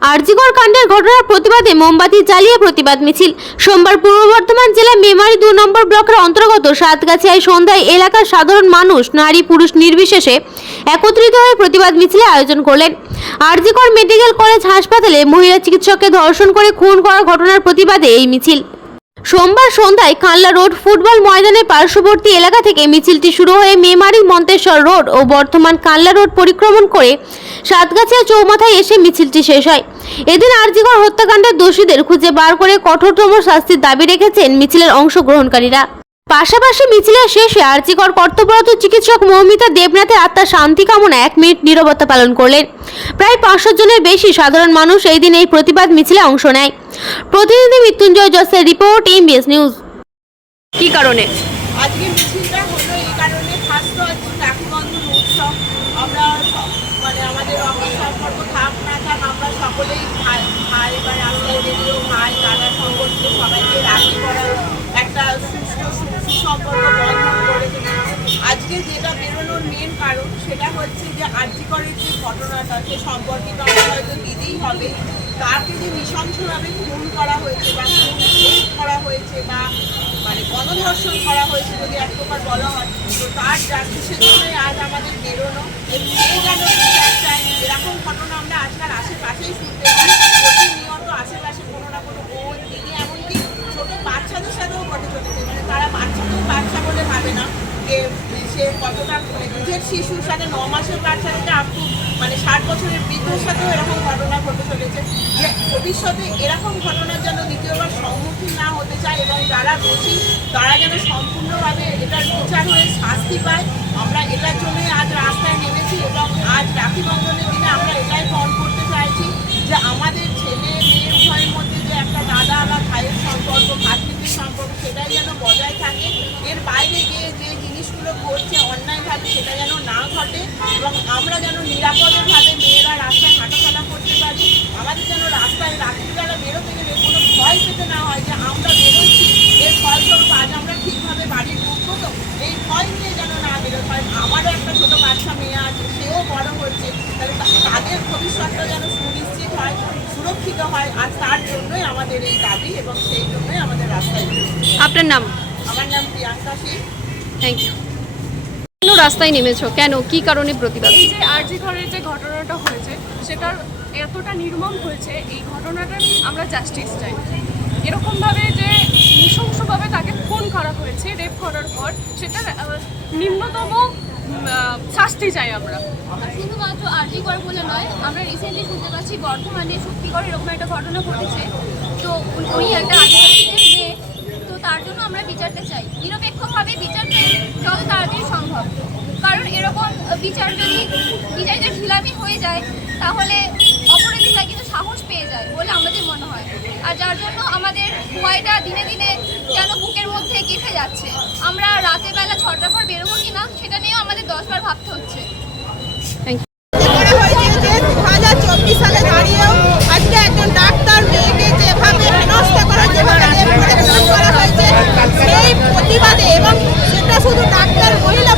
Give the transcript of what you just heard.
আরজিকর কাণ্ডের ঘটনার প্রতিবাদে মোমবাতি জ্বালিয়ে প্রতিবাদ মিছিল। সোমবার পূর্ব বর্ধমান জেলা মেমারি দু নম্বর ব্লকের অন্তর্গত সাতগাছিয়ায় সন্ধ্যায় এলাকার সাধারণ মানুষ, নারী, পুরুষ নির্বিশেষে একত্রিত হয়ে প্রতিবাদ মিছিলে আয়োজন করলেন। আরজিকর মেডিকেল কলেজ হাসপাতালে মহিলা চিকিৎসককে ধর্ষণ করে খুন করার ঘটনার প্রতিবাদে এই মিছিল। সোমবার সন্ধ্যায় কানলা রোড ফুটবল ময়দানের পার্শ্ববর্তী এলাকা থেকে মিছিলটি শুরু হয়ে মেমারি মন্তেশ্বর রোড ও বর্তমান কানলা রোড পরিক্রমণ করে সাতগাছিয়া চৌমাথায় এসে মিছিলটি শেষ হয়। এদিন আরজিকর হত্যাকাণ্ডের দোষীদের খুঁজে বার করে কঠোরতম শাস্তির দাবি রেখেছেন মিছিলের অংশগ্রহণকারীরা। পাশাপাশি মিছিলের শেষে আরজিকর কর্তব্যরত চিকিৎসক মৌমিতা দেবনাথের আত্মার শান্তি কামনা এক মিনিট নীরবতা পালন করলেন। প্রায় পাঁচশো জনের বেশি সাধারণ মানুষ এই দিন এই প্রতিবাদ মিছিলে অংশ নেয়। প্রতিনিধি মৃত্যুঞ্জয় জসের রিপোর্ট এমবিএস নিউজ। কি কারণে? আজকে মিছিলটা হলো এই কারণে ফার্স্ট হচ্ছে রাখিবন্ধন উৎসব। আমরা মানে আমাদের সম্পর্ক থাক না থাক আমরা সকলেই ভাই ভাই বা রাস্তায় বেরিয়েও ভাই দাদা সম্পর্কে সবাইকে রাখি করার একটা সুস্থ সু- সুসম্পর্ক বন্ধন করে আজকে যেটা বেরোনোর মেন কারণ সেটা হচ্ছে যে আর্যিকরের যে ঘটনাটা সে সম্পর্কিত আমরা হয়তো দিতেই হবে। তাকে যে নৃশংসভাবে খুন করা হয়েছে বা করা হয়েছে বা মানে গণধর্ষণ করা হয়েছে যদি এক প্রকার বলা হয়, তো তার জাস্টিসের জন্যই আজ আমাদের বেরোনো। যেন এরকম ঘটনা আমরা আজকাল আশেপাশেই শুনতে পাই। প্রতিনিয়ত আশেপাশে কোনো না কোনো বোন দিদি এমনকি ছোটো বাচ্চাদের সাথেও ঘটে চলেছে। মানে তারা বাচ্চাকেও বাচ্চা বলে ভাবে না যে, সে কতটা মানে দুধের শিশুর সাথে ন মাসের বাচ্চা থেকে আপ মানে ষাট বছরের বৃদ্ধের সাথেও এরকম ঘটনা ঘটে চলেছে যে ভবিষ্যতে এরকম ঘটনার জন্য দ্বিতীয়বার সম্মুখীন না হতে চায় এবং যারা দোষী, তারা যেন সম্পূর্ণভাবে এটার বিচার হয়ে শাস্তি পায়। আমরা এটার জন্যই আজ রাস্তায় নেমেছি এবং আজ রাখি বন্ধনের দিনে আমরা এটাই ফোন করতে চাইছি যে আমাদের ছেলে মেয়ে উভয়ের মধ্যে যে একটা দাদা বা ভাইয়ের সম্পর্ক, ভাতৃত্বের সম্পর্ক, সেটাই যেন বজায় থাকে। এর বাইরে গিয়ে যে জিনিসগুলো ঘটছে অন্যায়ভাবে সেটা যেন না ঘটে এবং আমরা যেন নিরাপদেভাবে মেয়েরা রাস্তায় হাঁটাচলা করতে পারি আমাদের যেন রাস্তায় রাত্রিবেলা বেরোতে গেলে কোনো ভয় পেতে না হয় যে আমরা বেরোচ্ছি। এর ফলস্বরূপ আজ আমরা ঠিকভাবে বাড়ি ঢুকবো তো এই ভয় নিয়ে যেন না বেরোতে হয় আমারও একটা ছোটো বাচ্চা মেয়ে আছে সেও বড় হচ্ছে। তাহলে তাদের ভবিষ্যৎটা যেন সুনিশ্চিত হয় সুরক্ষিত হয় আর তার জন্যই আমাদের এই দাবি এবং সেই জন্যই আমাদের রাস্তায় আপনার নাম? আমার নাম প্রিয়াঙ্কা সিং থ্যাংক ইউ কেন রাস্তায় নেমেছো? কেন? কি কারণে প্রতিবাদ? এই যে আরজি ঘরের যে ঘটনাটা হয়েছে সেটার এতটা নির্মম হয়েছে এই ঘটনাটার আমরা জাস্টিস চাই। এরকমভাবে যে নৃশংসভাবে তাকে খুন করা হয়েছে রেপ করার পর, সেটার নিম্নতম শাস্তি চাই আমরা। শুধুমাত্র আরজি কর বলে নয়, আমরা রিসেন্টলি শুনতে পাচ্ছি বর্ধমানে সত্যিকর এরকম একটা ঘটনা ঘটেছে। তো ওই একটা তো তার জন্য আমরা বিচারটা চাই। নিরপেক্ষভাবে বিচার যত তাড়াতাড়ি সম্ভব। কারণ এরকম বিচার যদি বিচারিদের খিলাপি হয়ে যায়, তাহলে অপরাধীরা কিন্তু সাহস পেয়ে যায় বলে আমাদের মনে হয়। আর যার জন্য আমাদের ভয়টা দিনে দিনে কেন বুকের মধ্যে গেঁথে যাচ্ছে। আমরা রাতের বেলা ছটার পর বেরোবো কি না সেটা নিয়েও আমাদের দশবার ভাবতে হচ্ছে। এবং সেটা শুধু ডাক্তার মহিলা